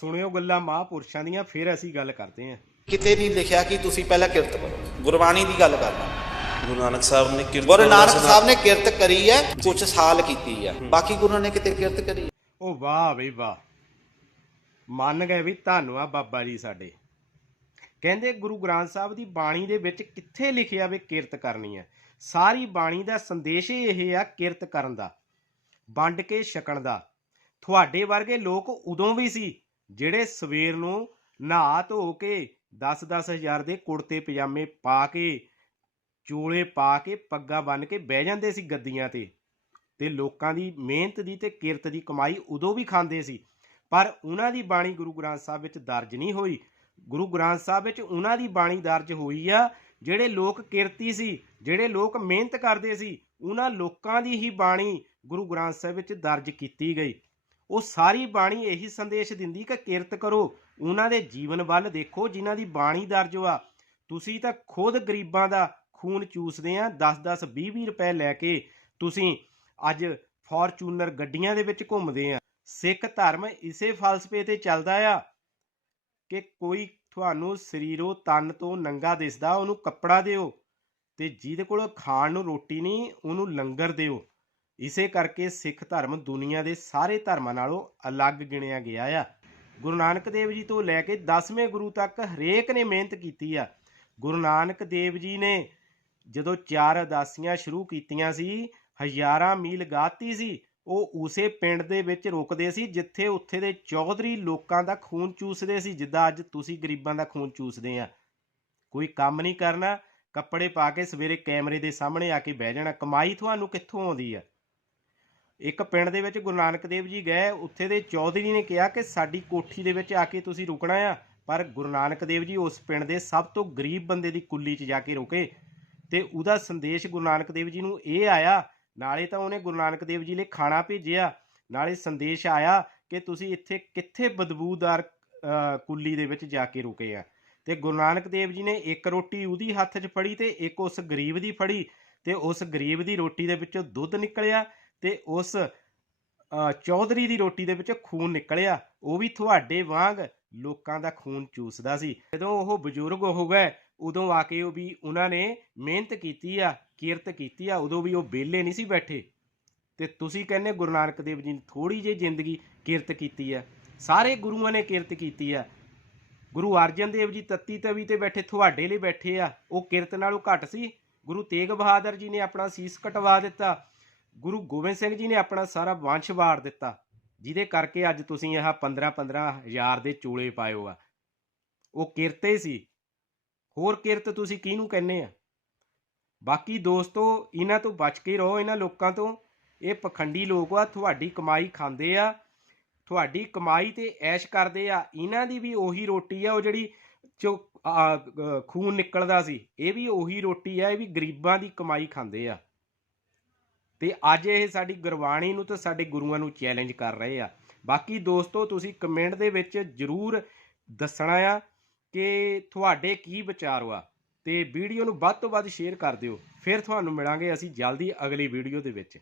ਸੁਣਿਓ ਗੱਲਾਂ ਮਹਾਂਪੁਰਸ਼ਾਂ ਦੀਆਂ ਫਿਰ ਅਸੀਂ ਗੱਲ ਕਰਦੇ ਹਾਂ। ਕਿਤੇ ਨਹੀਂ ਲਿਖਿਆ ਕਿ ਤੁਸੀਂ ਪਹਿਲਾਂ ਕਿਰਤ ਕਰੋ ਗੁਰਬਾਣੀ ਦੀ ਗੱਲ ਕਰਨਾ ਗੁਰੂ ਨਾਨਕ ਸਾਹਿਬ ਨੇ ਕਿਰਤ ਗੁਰੂ ਨਾਨਕ ਸਾਹਿਬ ਨੇ ਕਿਰਤ ਕਰੀ ਹੈ ਕੁਝ ਸਾਲ ਕੀਤੀ ਹੈ। ਬਾਕੀ ਗੁਰੂ ਨੇ ਕਿਤੇ ਕਿਰਤ ਕਰੀ ਹੈ? ਉਹ ਵਾਹ ਬਈ ਵਾਹ। ਮੰਨ ਗਏ ਵੀ ਧੰਨਵਾਦ ਬਾਬਾ ਜੀ ਸਾਡੇ। ਕਹਿੰਦੇ ਗੁਰੂ ਗ੍ਰੰਥ ਸਾਹਿਬ ਦੀ ਬਾਣੀ ਦੇ ਵਿੱਚ ਕਿੱਥੇ ਲਿਖਿਆ ਵੀ ਕਿਰਤ ਕਰਨੀ ਹੈ? ਸਾਰੀ ਬਾਣੀ ਦਾ ਸੰਦੇਸ਼ ਹੀ ਇਹ ਆ ਕਿਰਤ ਕਰਨ ਦਾ ਵੰਡ ਕੇ ਛਕਣ ਦਾ। ਤੁਹਾਡੇ ਵਰਗੇ ਲੋਕ ਉਦੋਂ ਵੀ ਸੀ ਜਿਹੜੇ ਸਵੇਰ ਨੂੰ ਨਹਾ ਧੋ ਕੇ 10-10 ਹਜ਼ਾਰ ਦੇ ਕੁੜਤੇ, ਪਜਾਮੇ ਪਾ ਕੇ, ਚੋਲੇ ਪਾ ਕੇ, ਪੱਗਾ ਬੰਨ ਕੇ ਬਹਿ ਜਾਂਦੇ ਸੀ ਗੱਦੀਆਂ ਤੇ ਤੇ ਲੋਕਾਂ ਦੀ ਮਿਹਨਤ ਦੀ ਤੇ ਕਿਰਤ ਦੀ ਕਮਾਈ ਉਦੋਂ ਵੀ ਖਾਂਦੇ ਸੀ। ਪਰ ਉਹਨਾਂ ਦੀ ਬਾਣੀ ਗੁਰੂ ਗ੍ਰੰਥ ਸਾਹਿਬ ਵਿੱਚ ਦਰਜ ਨਹੀਂ ਹੋਈ। ਗੁਰੂ ਗ੍ਰੰਥ ਸਾਹਿਬ ਵਿੱਚ ਉਹਨਾਂ ਦੀ ਬਾਣੀ ਦਰਜ ਹੋਈ ਆ, ਜਿਹੜੇ ਲੋਕ ਕਿਰਤੀ ਸੀ, ਜਿਹੜੇ ਲੋਕ ਮਿਹਨਤ ਕਰਦੇ ਸੀ, ਉਹਨਾਂ ਲੋਕਾਂ ਦੀ ਹੀ ਬਾਣੀ ਗੁਰੂ ਗ੍ਰੰਥ ਸਾਹਿਬ ਵਿੱਚ ਦਰਜ ਕੀਤੀ ਗਈ। ਉਹ ਸਾਰੀ ਬਾਣੀ ਇਹੀ ਸੰਦੇਸ਼ ਦਿੰਦੀ ਕਿ ਕਿਰਤ ਕਰੋ, ਉਹਨਾਂ ਦੇ ਜੀਵਨ ਵੱਲ ਦੇਖੋ, ਜਿਨ੍ਹਾਂ ਦੀ ਬਾਣੀ ਦਰਜ ਵਾ। ਤੁਸੀਂ ਤਾਂ ਖੁਦ ਗਰੀਬਾਂ ਦਾ ਖੂਨ ਚੂਸਦੇ ਆ 10-10 20-20 ਰੁਪਏ ਲੈ ਕੇ ਤੁਸੀਂ ਅੱਜ ਫੋਰਚੂਨਰ ਗੱਡੀਆਂ ਦੇ ਵਿੱਚ ਘੁੰਮਦੇ ਆ। ਸਿੱਖ ਧਰਮ ਇਸੇ ਫਲਸਫੇ ਤੇ ਚੱਲਦਾ ਆ ਕਿ ਕੋਈ ਤੁਹਾਨੂੰ ਸਰੀਰੋਂ ਤਨ ਤੋਂ ਨੰਗਾ ਦਿਸਦਾ, ਉਹਨੂੰ ਕੱਪੜਾ ਦਿਓ ਤੇ ਜਿਹਦੇ ਕੋਲ ਖਾਣ ਨੂੰ ਰੋਟੀ ਨਹੀਂ, ਉਹਨੂੰ ਲੰਗਰ ਦਿਓ। ਇਸੇ ਕਰਕੇ ਸਿੱਖ ਧਰਮ ਦੁਨੀਆ ਦੇ ਸਾਰੇ ਧਰਮਾਂ ਨਾਲੋਂ ਅਲੱਗ ਗਿਣਿਆ ਗਿਆ ਆ। ਗੁਰੂ ਨਾਨਕ ਦੇਵ ਜੀ ਤੋਂ ਲੈ ਕੇ 10ਵੇਂ ਗੁਰੂ ਤੱਕ ਹਰੇਕ ਨੇ ਮਿਹਨਤ ਕੀਤੀ ਆ। ਗੁਰੂ ਨਾਨਕ ਦੇਵ ਜੀ ਨੇ ਜਦੋਂ ਚਾਰ ਉਦਾਸੀਆਂ ਸ਼ੁਰੂ ਕੀਤੀਆਂ ਸੀ, ਹਜ਼ਾਰਾਂ ਮੀਲ ਗਾਤੀ ਸੀ, ਉਹ ਉਸੇ ਪਿੰਡ ਦੇ ਵਿੱਚ ਰੁਕਦੇ ਸੀ, ਜਿੱਥੇ ਉੱਥੇ ਦੇ ਚੌਧਰੀ ਲੋਕਾਂ ਦਾ ਖੂਨ ਚੂਸਦੇ ਸੀ, ਜਿੱਦਾਂ ਅੱਜ ਤੁਸੀਂ ਗਰੀਬਾਂ ਦਾ ਖੂਨ ਚੂਸਦੇ ਆ। ਕੋਈ ਕੰਮ ਨਹੀਂ ਕਰਨਾ, ਕੱਪੜੇ ਪਾ ਕੇ ਸਵੇਰੇ ਕੈਮਰੇ ਦੇ ਸਾਹਮਣੇ ਆ ਕੇ ਬਹਿ ਜਾਣਾ, ਕਮਾਈ ਤੁਹਾਨੂੰ ਕਿੱਥੋਂ ਆਉਂਦੀ ਆ? ਇੱਕ ਪਿੰਡ ਦੇ ਵਿੱਚ ਗੁਰੂ ਨਾਨਕ ਦੇਵ ਜੀ ਗਏ ਉੱਥੇ ਦੇ ਚੌਧਰੀ ਨੇ ਕਿਹਾ ਕਿ ਸਾਡੀ ਕੋਠੀ ਦੇ ਵਿੱਚ ਆ ਕੇ ਤੁਸੀਂ ਰੁਕਣਾ ਆ ਪਰ ਗੁਰੂ ਨਾਨਕ ਦੇਵ ਜੀ ਉਸ ਪਿੰਡ ਦੇ ਸਭ ਤੋਂ ਗਰੀਬ ਬੰਦੇ ਦੀ ਕੁੱਲੀ 'ਚ ਜਾ ਕੇ ਰੁਕੇ ਤੇ ਉਹਦਾ ਸੰਦੇਸ਼ ਗੁਰੂ ਨਾਨਕ ਦੇਵ ਜੀ ਨੂੰ ਇਹ ਆਇਆ ਨਾਲੇ ਤਾਂ ਉਹਨੇ ਗੁਰੂ ਨਾਨਕ ਦੇਵ ਜੀ ਲਈ ਖਾਣਾ ਭੇਜਿਆ ਨਾਲੇ ਸੰਦੇਸ਼ ਆਇਆ ਕਿ ਤੁਸੀਂ ਇੱਥੇ ਕਿੱਥੇ ਬਦਬੂਦਾਰ ਅ, ਕੁੱਲੀ ਦੇ ਵਿੱਚ ਜਾ ਕੇ ਰੁਕੇ ਆ। ਤੇ ਗੁਰੂ ਨਾਨਕ ਦੇਵ ਜੀ ਨੇ ਇੱਕ ਰੋਟੀ ਉਹਦੀ ਹੱਥ 'ਚ ਫੜੀ ਤੇ ਇੱਕ ਉਸ ਗਰੀਬ ਦੀ ਫੜੀ ਤੇ ਉਸ ਗਰੀਬ ਦੀ ਰੋਟੀ ਦੇ ਵਿੱਚੋਂ ਦੁੱਧ ਨਿਕਲਿਆ ਤੇ ਉਸ ਚੌਧਰੀ ਦੀ ਰੋਟੀ ਦੇ ਵਿੱਚ ਖੂਨ ਨਿਕਲਿਆ। ਉਹ ਵੀ ਤੁਹਾਡੇ ਵਾਂਗ ਲੋਕਾਂ ਦਾ ਖੂਨ ਚੂਸਦਾ ਸੀ। ਜਦੋਂ ਉਹ ਬਜ਼ੁਰਗ ਹੋ ਗਏ, ਉਦੋਂ ਆ ਕੇ ਉਹ ਵੀ ਉਹਨਾਂ ਨੇ ਮਿਹਨਤ ਕੀਤੀ ਆ, ਕਿਰਤ ਕੀਤੀ ਆ, ਉਦੋਂ ਵੀ ਉਹ ਵਿਹਲੇ ਨਹੀਂ ਸੀ ਬੈਠੇ। ਤੇ ਤੁਸੀਂ ਕਹਿੰਦੇ ਗੁਰੂ ਨਾਨਕ ਦੇਵ ਜੀ ਨੇ ਥੋੜੀ ਜਿਹੀ ਜ਼ਿੰਦਗੀ ਕਿਰਤ ਕੀਤੀ ਆ। ਸਾਰੇ ਗੁਰੂਆਂ ਨੇ ਕਿਰਤ ਕੀਤੀ ਆ। ਗੁਰੂ ਅਰਜਨ ਦੇਵ ਜੀ ਤੱਤੀ ਤਵੀ ਤੇ ਬੈਠੇ, ਤੁਹਾਡੇ ਲਈ ਬੈਠੇ ਆ। ਉਹ ਕਿਰਤ ਨਾਲੋਂ ਘੱਟ ਸੀ। ਗੁਰੂ ਤੇਗ ਬਹਾਦਰ ਜੀ ਨੇ ਆਪਣਾ ਸੀਸ ਕਟਵਾ ਦਿੱਤਾ। ਗੁਰੂ ਗੋਬਿੰਦ ਸਿੰਘ ਜੀ ਨੇ ਆਪਣਾ ਸਾਰਾ ਵੰਸ਼ ਵਾਰ ਦਿੱਤਾ, ਜਿਹਦੇ ਕਰਕੇ ਅੱਜ ਤੁਸੀਂ ਇਹ 15 15 ਹਜ਼ਾਰ ਦੇ ਚੂਲੇ ਪਾਇਓ ਆ। ਉਹ ਕਿਰਤੇ ਸੀ। ਹੋਰ ਕਿਰਤ ਤੁਸੀਂ ਕਿਹਨੂੰ ਕਹਿੰਦੇ ਆ? ਬਾਕੀ ਦੋਸਤੋ, ਇਹਨਾਂ ਤੋਂ ਬਚ ਕੇ ਰਹੋ, ਇਹਨਾਂ ਲੋਕਾਂ ਤੋਂ। ਇਹ ਪਖੰਡੀ ਲੋਕ ਆ, ਤੁਹਾਡੀ ਕਮਾਈ ਖਾਂਦੇ ਆ, ਤੁਹਾਡੀ ਕਮਾਈ ਤੇ ਐਸ਼ ਕਰਦੇ ਆ। ਇਹਨਾਂ ਦੀ ਵੀ ਉਹੀ ਰੋਟੀ ਆ, ਉਹ ਜਿਹੜੀ ਚੋ ਖੂਨ ਨਿਕਲਦਾ ਸੀ, ਇਹ ਵੀ ਉਹੀ ਰੋਟੀ ਆ, ਇਹ ਵੀ ਗਰੀਬਾਂ ਦੀ ਕਮਾਈ ਖਾਂਦੇ ਆ। ਤੇ ਅੱਜ ਇਹ ਸਾਡੀ ਗੁਰਬਾਣੀ ਨੂੰ ਤੇ ਸਾਡੇ ਗੁਰੂਆਂ ਨੂੰ ਚੈਲੰਜ ਕਰ ਰਹੇ ਆ। ਬਾਕੀ ਦੋਸਤੋ, ਤੁਸੀਂ ਕਮੈਂਟ ਦੇ ਵਿੱਚ ਜਰੂਰ ਦੱਸਣਾ ਆ ਕਿ ਤੁਹਾਡੇ ਕੀ ਵਿਚਾਰ ਆ ਤੇ ਵੀਡੀਓ ਨੂੰ ਵੱਧ ਤੋਂ ਵੱਧ ਸ਼ੇਅਰ ਕਰ ਦਿਓ। ਫਿਰ ਤੁਹਾਨੂੰ ਮਿਲਾਂਗੇ ਅਸੀਂ ਜਲਦੀ ਅਗਲੀ ਵੀਡੀਓ ਦੇ ਵਿੱਚ।